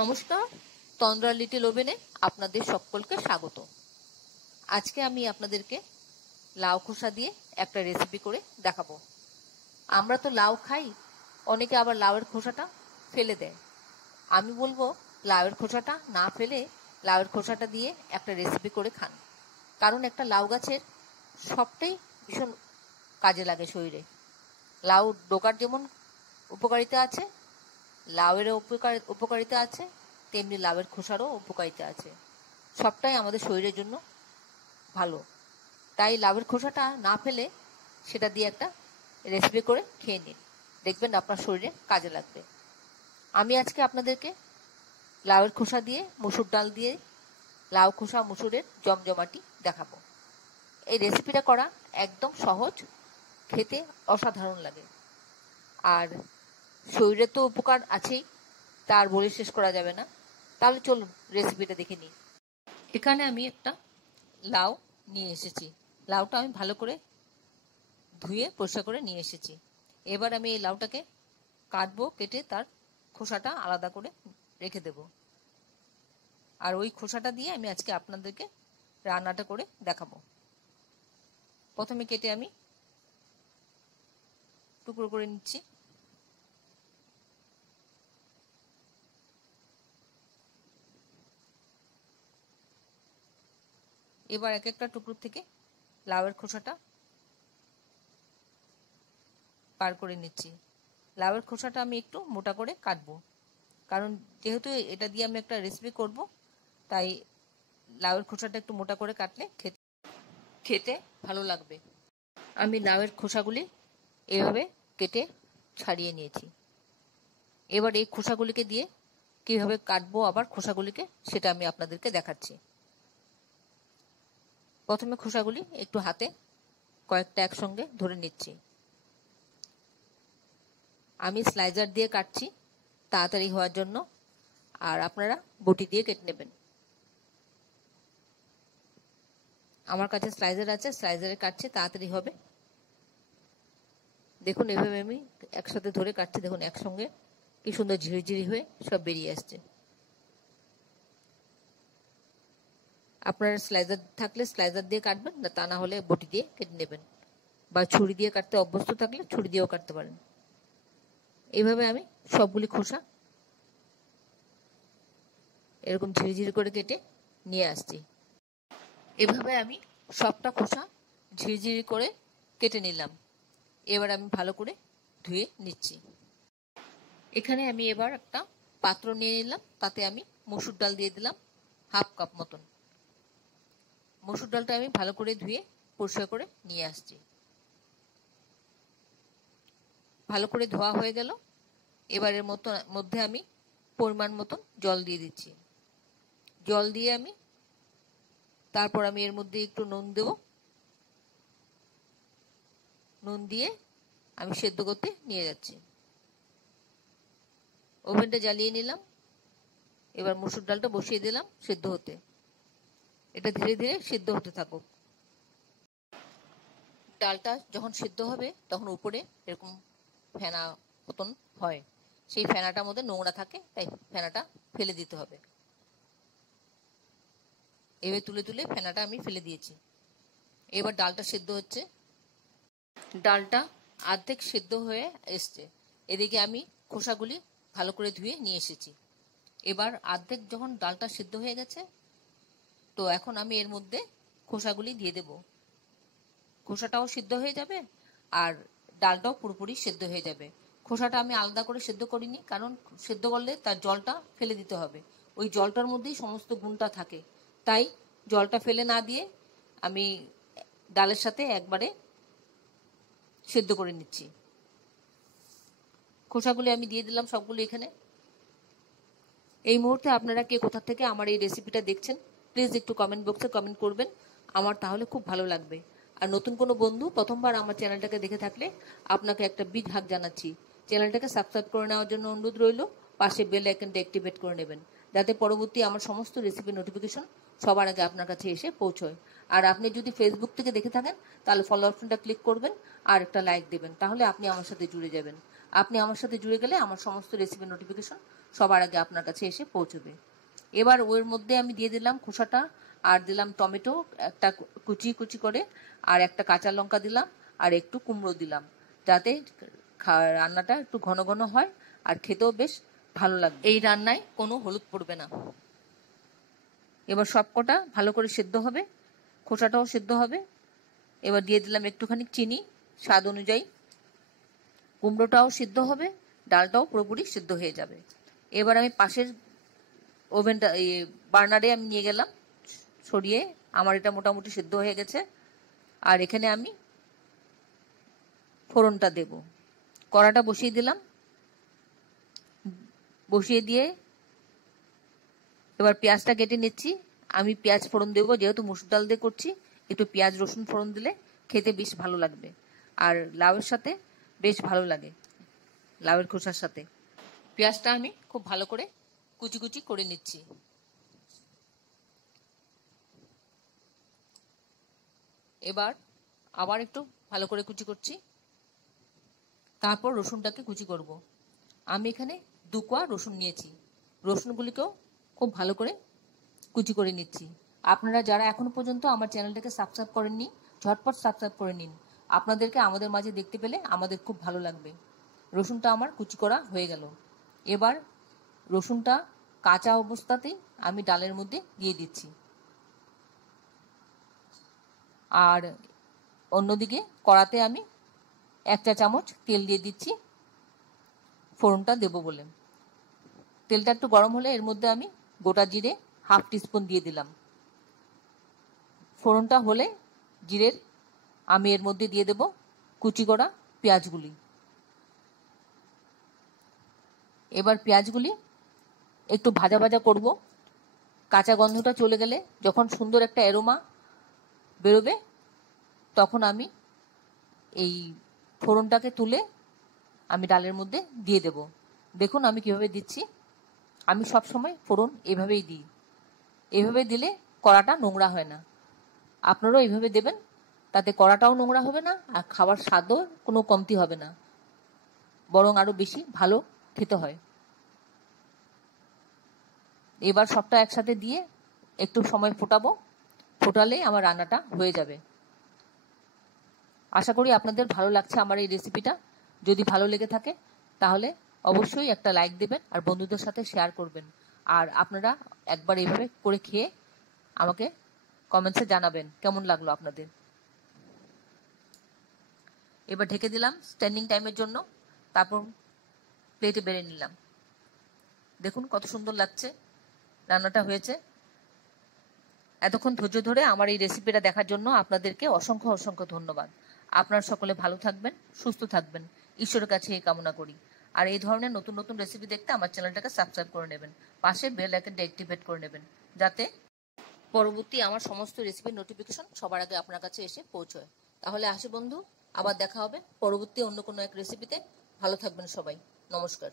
নমস্কার, তন্দ্রা লিটল ওভেনে আপনাদের সকলকে স্বাগত। আজকে আমি আপনাদেরকে লাউ খোসা দিয়ে একটা রেসিপি করে দেখাবো। আমরা তো লাউ খাই, অনেকে আবার লাউয়ের খোসাটা ফেলে দেয়। আমি বলবো লাউয়ের খোসাটা না ফেলে লাউয়ের খোসাটা দিয়ে একটা রেসিপি করে খান। কারণ একটা লাউ গাছের সবটাই ভীষণ কাজে লাগে শরীরে। লাউ ডোকার যেমন উপকারিতা আছে, লাউয়েরও উপকারিতা আছে, তেমনি লাউয়ের খোসারও উপকারিতা আছে। সবটাই আমাদের শরীরের জন্য ভালো। তাই লাউয়ের খোসাটা না ফেলে সেটা দিয়ে একটা রেসিপি করে খেয়ে নিন, দেখবেন আপনার শরীরে কাজে লাগবে। আমি আজকে আপনাদেরকে লাউয়ের খোসা দিয়ে মসুর ডাল দিয়ে লাউ খোসা মসুরের জমজমাটি দেখাবো। এই রেসিপিটা করা একদম সহজ, খেতে অসাধারণ লাগে। আর শরীরে তো উপকার আছেই, তার বলে শেষ করা যাবে না। তাহলে চলুন রেসিপিটা দেখে নিই। এখানে আমি একটা লাউ নিয়ে এসেছি। লাউটা আমি ভালো করে ধুয়ে পরিষ্কার করে নিয়ে এসেছি। এবার আমি এই লাউটাকে কাটবো, কেটে তার খোসাটা আলাদা করে রেখে দেব। আর ওই খোসাটা দিয়ে আমি আজকে আপনাদেরকে রান্নাটা করে দেখাবো। প্রথমে কেটে আমি টুকরো করে নিচ্ছি। এবার এক একটা টুকরো থেকে লাউয়ের খোসাটা বার করে নিচ্ছি। লাউয়ের খোসাটা আমি একটু মোটা করে কাটবো, কারণ যেহেতু এটা দিয়ে আমি একটা রেসিপি করব, তাই লাউয়ের খোসাটা একটু মোটা করে কাটলে খেতে ভালো লাগবে। আমি লাউয়ের খোসাগুলি এভাবে কেটে ছাড়িয়ে নিয়েছি। এবার এই খোসাগুলিকে দিয়ে কিভাবে কাটবো আবার খোসাগুলিকে, সেটা আমি আপনাদেরকে দেখাচ্ছি। প্রথমে খোসাগুলি একটু হাতে কয়েকটা একসঙ্গে ধরে নিচ্ছি। আমি স্লাইজার দিয়ে কাটছি তাড়াতাড়ি হওয়ার জন্য, আর আপনারা বটি দিয়ে কেটে নেবেন। আমার কাছে স্লাইজার আছে, স্লাইজারে কাটছি, তাড়াতাড়ি হবে। দেখুন এভাবে আমি একসাথে ধরে কাটছি, দেখুন একসঙ্গে কি সুন্দর ঝিরিঝিরি হয়ে সব বেরিয়ে আসছে। আপনারা স্লাইজার থাকলে স্লাইজার দিয়ে কাটবেন, না তা না হলে বটি দিয়ে কেটে নেবেন, বা ছুরি দিয়ে কাটতে অভ্যস্ত থাকলে ছুরি দিয়েও কাটতে পারেন। এইভাবে আমি সবগুলি খোসা এরকম ঝিরিঝিরি করে কেটে নিয়ে আসছি। এভাবে আমি সবটা খোসা ঝিরিঝিরি করে কেটে নিলাম। এবার আমি ভালো করে ধুয়ে নিচ্ছি। এখানে আমি এবার একটা পাত্র নিয়ে নিলাম, তাতে আমি মসুর ডাল দিয়ে দিলাম হাফ কাপ মতন। মসুর ডালটা আমি ভালো করে ধুয়ে পরিষ্কার করে নিয়ে আসছি। ভালো করে ধোয়া হয়ে গেল। এবারের মধ্যে আমি পরিমাণ মতন জল দিয়ে দিচ্ছি। জল দিয়ে আমি তারপর আমি এর মধ্যে একটু নুন দেব। নুন দিয়ে আমি সেদ্ধ করতে নিয়ে যাচ্ছি। ওভেনটা জ্বালিয়ে নিলাম। এবার মসুর ডালটা বসিয়ে দিলাম সেদ্ধ হতে। এটা ধীরে ধীরে সেদ্ধ হতে থাকুক। ডালটা যখন সেদ্ধ হবে তখন উপরে এরকম ফেনা মতন হয়, সেই ফেনাটার মধ্যে নোংরা থাকে, তাই ফেনাটা ফেলে দিতে হবে। এবার তুলে তুলে ফেনাটা আমি ফেলে দিয়েছি। এবার ডালটা সেদ্ধ হচ্ছে। ডালটা অর্ধেক সেদ্ধ হয়ে এসছে। এদিকে আমি খোসাগুলি ভালো করে ধুয়ে নিয়ে এসেছি। এবার অর্ধেক যখন ডালটা সেদ্ধ হয়ে গেছে, তো এখন আমি এর মধ্যে খোসাগুলি দিয়ে দেব। খোসাটাও সিদ্ধ হয়ে যাবে আর ডালটাও পুরোপুরি সেদ্ধ হয়ে যাবে। খোসাটা আমি আলাদা করে সেদ্ধ করিনি, কারণ সেদ্ধ করলে তার জলটা ফেলে দিতে হবে। ওই জলটার মধ্যেই সমস্ত গুণটা থাকে, তাই জলটা ফেলে না দিয়ে আমি ডালের সাথে একবারে সেদ্ধ করে নিচ্ছি। খোসাগুলি আমি দিয়ে দিলাম সবগুলো এখানে। এই মুহূর্তে আপনারা কে কোথা থেকে আমার এই রেসিপিটা দেখছেন প্লিজ একটু কমেন্ট বক্সে কমেন্ট করবেন, আমার তাহলে খুব ভালো লাগবে। আর নতুন কোনো বন্ধু প্রথমবার আমার চ্যানেলটাকে দেখে থাকলে আপনাকে একটা বিগ হাগ জানাচ্ছি। চ্যানেলটাকে সাবস্ক্রাইব করে নেওয়ার জন্য অনুরোধ রইল। পাশে বেল আইকনটা অ্যাক্টিভেট করে নেবেন, যাতে পরবর্তী আমার সমস্ত রেসিপির নোটিফিকেশন সবার আগে আপনার কাছে এসে পৌঁছয়। আর আপনি যদি ফেসবুক থেকে দেখে থাকেন তাহলে ফলো অপশনটা ক্লিক করবেন আর একটা লাইক দেবেন, তাহলে আপনি আমার সাথে জুড়ে যাবেন। আপনি আমার সাথে জুড়ে গেলে আমার সমস্ত রেসিপির নোটিফিকেশন সবার আগে আপনার কাছে এসে পৌঁছবে। এবার ওর মধ্যে আমি দিয়ে দিলাম খোসাটা, আর দিলাম টমেটো একটা কুচি কুচি করে, আর একটা কাঁচা লঙ্কা দিলাম, আর একটু কুমড়ো দিলাম, যাতে রান্নাটা একটু ঘন ঘন হয় আর খেতেও বেশ ভালো লাগবে। এই রান্নায় কোনো হলুদ পড়বে না। এবার সবকটা ভালো করে সেদ্ধ হবে, খোসাটাও সেদ্ধ হবে। এবার দিয়ে দিলাম একটুখানি চিনি স্বাদ অনুযায়ী। কুমড়োটাও সিদ্ধ হবে, ডালটাও পুরোপুরি সিদ্ধ হয়ে যাবে। এবার আমি পাশের ওভেনটা বার্নারে আমি নিয়ে গেলাম সরিয়ে। আমার এটা মোটামুটি সিদ্ধ হয়ে গেছে। আর এখানে আমি ফোড়নটা দেব। কড়াটা বসিয়ে দিলাম, বসিয়ে দিয়ে এবার পেঁয়াজটা কেটে নিচ্ছি। আমি পেঁয়াজ ফোড়ন দেবো, যেহেতু মসুর ডাল দিয়ে করছি, একটু পেঁয়াজ রসুন ফোড়ন দিলে খেতে বেশ ভালো লাগবে, আর লাউয়ের সাথে বেশ ভালো লাগে, লাউয়ের খোসার সাথে। পেঁয়াজটা আমি খুব ভালো করে কুচি কুচি করে নিচ্ছি। এবার আবার একটু ভালো করে কুচি করছি, তারপর রসুনটাকে কুচি করব। আমি এখানে 2 কোয়া রসুন নিয়েছি। রসুনগুলিকেও খুব ভালো করে কুচি করে নিচ্ছি। আপনারা যারা এখনো পর্যন্ত আমার চ্যানেলটাকে সাবস্ক্রাইব করেননি, ঝটপট সাবস্ক্রাইব করে নিন। আপনাদেরকে আমাদের মাঝে দেখতে পেলে আমাদের খুব ভালো লাগবে। রসুনটা আমার কুচি করা হয়ে গেল। এবার রসুনটা কাঁচা অবস্থাতেই আমি ডালের মধ্যে দিয়ে দিচ্ছি। আর অন্যদিকে কড়াতে আমি 1 চা চামচ তেল দিয়ে দিচ্ছি ফোড়নটা দেবো বলে। তেলটা একটু গরম হলে এর মধ্যে আমি গোটা জিরে 1/2 টিস্পুন দিয়ে দিলাম। ফোড়নটা হলে জিরের আমি এর মধ্যে দিয়ে দেব কুচি করা পেঁয়াজগুলি। এবার পেঁয়াজগুলি একটু ভাজা ভাজা করব। কাঁচা গন্ধটা চলে গেলে, যখন সুন্দর একটা অ্যারোমা বেরোবে, তখন আমি এই ফোড়নটাকে তুলে আমি ডালের মধ্যে দিয়ে দেব। দেখুন আমি কিভাবে দিচ্ছি। আমি সব সময় ফোড়ন এভাবেই দিই। এভাবে দিলে কড়াটা নোংরা হয় না। আপনারাও এইভাবে দেবেন, তাতে কড়াটাও নোংরা হবে না, আর খাবার স্বাদও কোনো কমতি হবে না, বরং আরো বেশি ভালো খেতে হয়। এবার সবটা একসাথে দিয়ে একটু সময় ফোটাবো। ফোটালে আমার রান্নাটা হয়ে যাবে। আশা করি আপনাদের ভালো লাগছে আমার এই রেসিপিটা। যদি ভালো লেগে থাকে তাহলে অবশ্যই একটা লাইক দেবেন আর বন্ধুদের সাথে শেয়ার করবেন। আর আপনারা একবার এইভাবে করে খেয়ে আমাকে কমেন্টসে জানাবেন কেমন লাগলো আপনাদের। এবার ঢেকে দিলাম স্ট্যান্ডিং টাইমের জন্য, তারপর প্লেটে বেড়ে নিলাম। দেখুন কত সুন্দর লাগছে রান্নাটা হয়েছে। এতক্ষণ ধৈর্য ধরে আমার এই রেসিপিটা দেখার জন্য আপনাদেরকে অসংখ্য অসংখ্য ধন্যবাদ। আপনারা সকলে ভালো থাকবেন, সুস্থ থাকবেন, ঈশ্বরের কাছে এই কামনা করি। আর এই ধরনের নতুন নতুন রেসিপি দেখতে আমার চ্যানেলটাকে সাবস্ক্রাইব করে নেবেন, পাশে বেল আইকনটা অ্যাক্টিভেট করে নেবেন, যাতে পরবর্তী আমার সমস্ত রেসিপির নোটিফিকেশন সবার আগে আপনার কাছে এসে পৌঁছয়। তাহলে আসি বন্ধু, আবার দেখা হবে পরবর্তী অন্য কোনো এক রেসিপিতে। ভালো থাকবেন সবাই, নমস্কার।